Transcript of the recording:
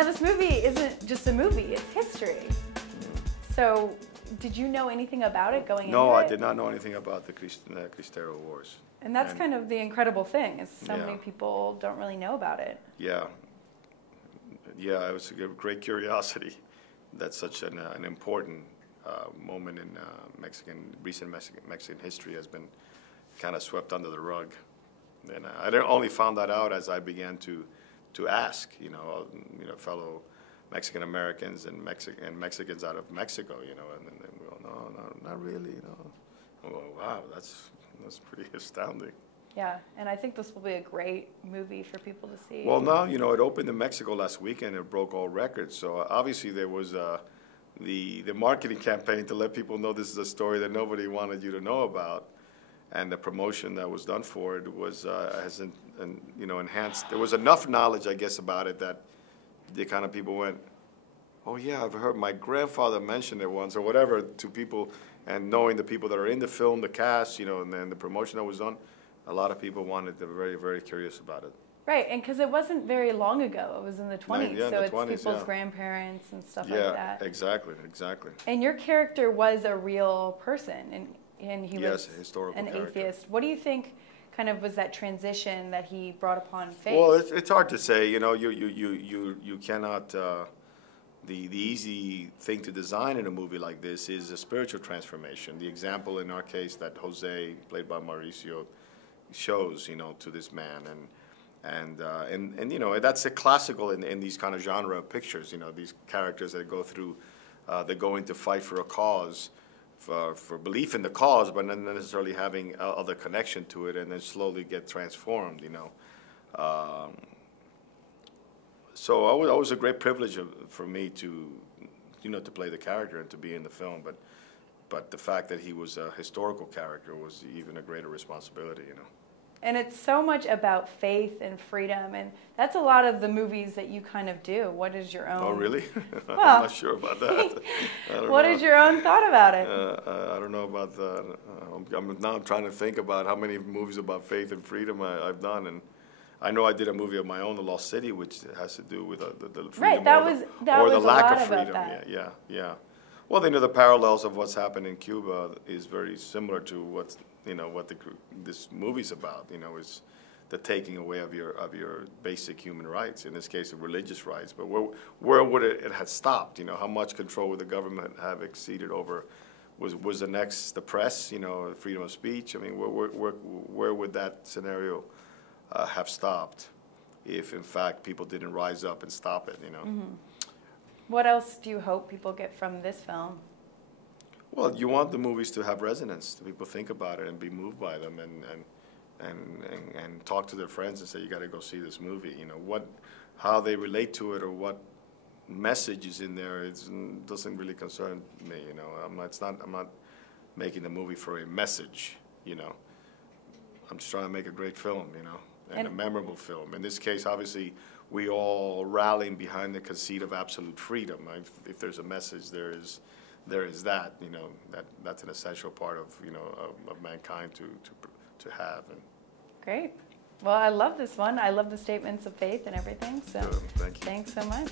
Now this movie isn't just a movie, it's history. So did you know anything about it going into it? No, I did not know anything about the Chicano Wars. And that's kind of the incredible thing, is so Yeah. many people don't really know about it. Yeah. Yeah, it was a great curiosity. That's such an important moment in recent Mexican history has been kind of swept under the rug. And I only found that out as I began to ask, fellow Mexican Americans and Mexicans out of Mexico, and then they go, no, not really, Oh, wow, that's pretty astounding. Yeah, and I think this will be a great movie for people to see. Well, now, it opened in Mexico last weekend. It broke all records. So obviously there was the marketing campaign to let people know this is a story that nobody wanted you to know about. And the promotion that was done for it was enhanced. There was enough knowledge, I guess, about it that the kind of people went, oh yeah, I've heard my grandfather mention it once or whatever to people, and knowing the people that are in the film, the cast, and then the promotion that was done, a lot of people wanted, they were very, very curious about it. Right, and because it wasn't very long ago, it was in the 20s, yeah, so the it's 20s, people's grandparents and stuff like that. Yeah, exactly. And your character was a real person, and he was a historical an character. atheist. What do you think kind of was that transition that he brought upon faith? Well, it's hard to say. You cannot. The easy thing to design in a movie like this is a spiritual transformation. The example in our case that Jose, played by Mauricio, shows, to this man, and that's a classical in these kind of genre of pictures. These characters that go through, they're going to fight for a cause. For belief in the cause, but not necessarily having other connection to it, and then slowly get transformed, So it was a great privilege for me to play the character and to be in the film, but the fact that he was a historical character was even a greater responsibility, And it's so much about faith and freedom, and that's a lot of the movies that you kind of do. What is your own... Oh, really? Well, I'm not sure about that. What is your own thought about it? I don't know about that. I'm trying to think about how many movies about faith and freedom I've done, and I know I did a movie of my own, The Lost City, which has to do with the freedom right, that was the lack a lot of freedom. About that. Yeah. Well, the parallels of what's happened in Cuba is very similar to what this movie's about. Is the taking away of your basic human rights. In this case, of religious rights. But where would it have stopped? How much control would the government have exceeded over? Was the next the press? Freedom of speech. I mean, where would that scenario have stopped if, in fact, people didn't rise up and stop it? Mm-hmm. What else do you hope people get from this film? Well, you want the movies to have resonance, that people think about it and be moved by them, and talk to their friends and say, you got to go see this movie. How they relate to it or what message is in there doesn't really concern me. I'm not making the movie for a message. I'm just trying to make a great film. And a memorable film. In this case, obviously, we all rallying behind the conceit of absolute freedom. If there's a message, there is that. That's an essential part of of mankind to have. And great. Well, I love this one. I love the statements of faith and everything. So thank you. Thanks so much.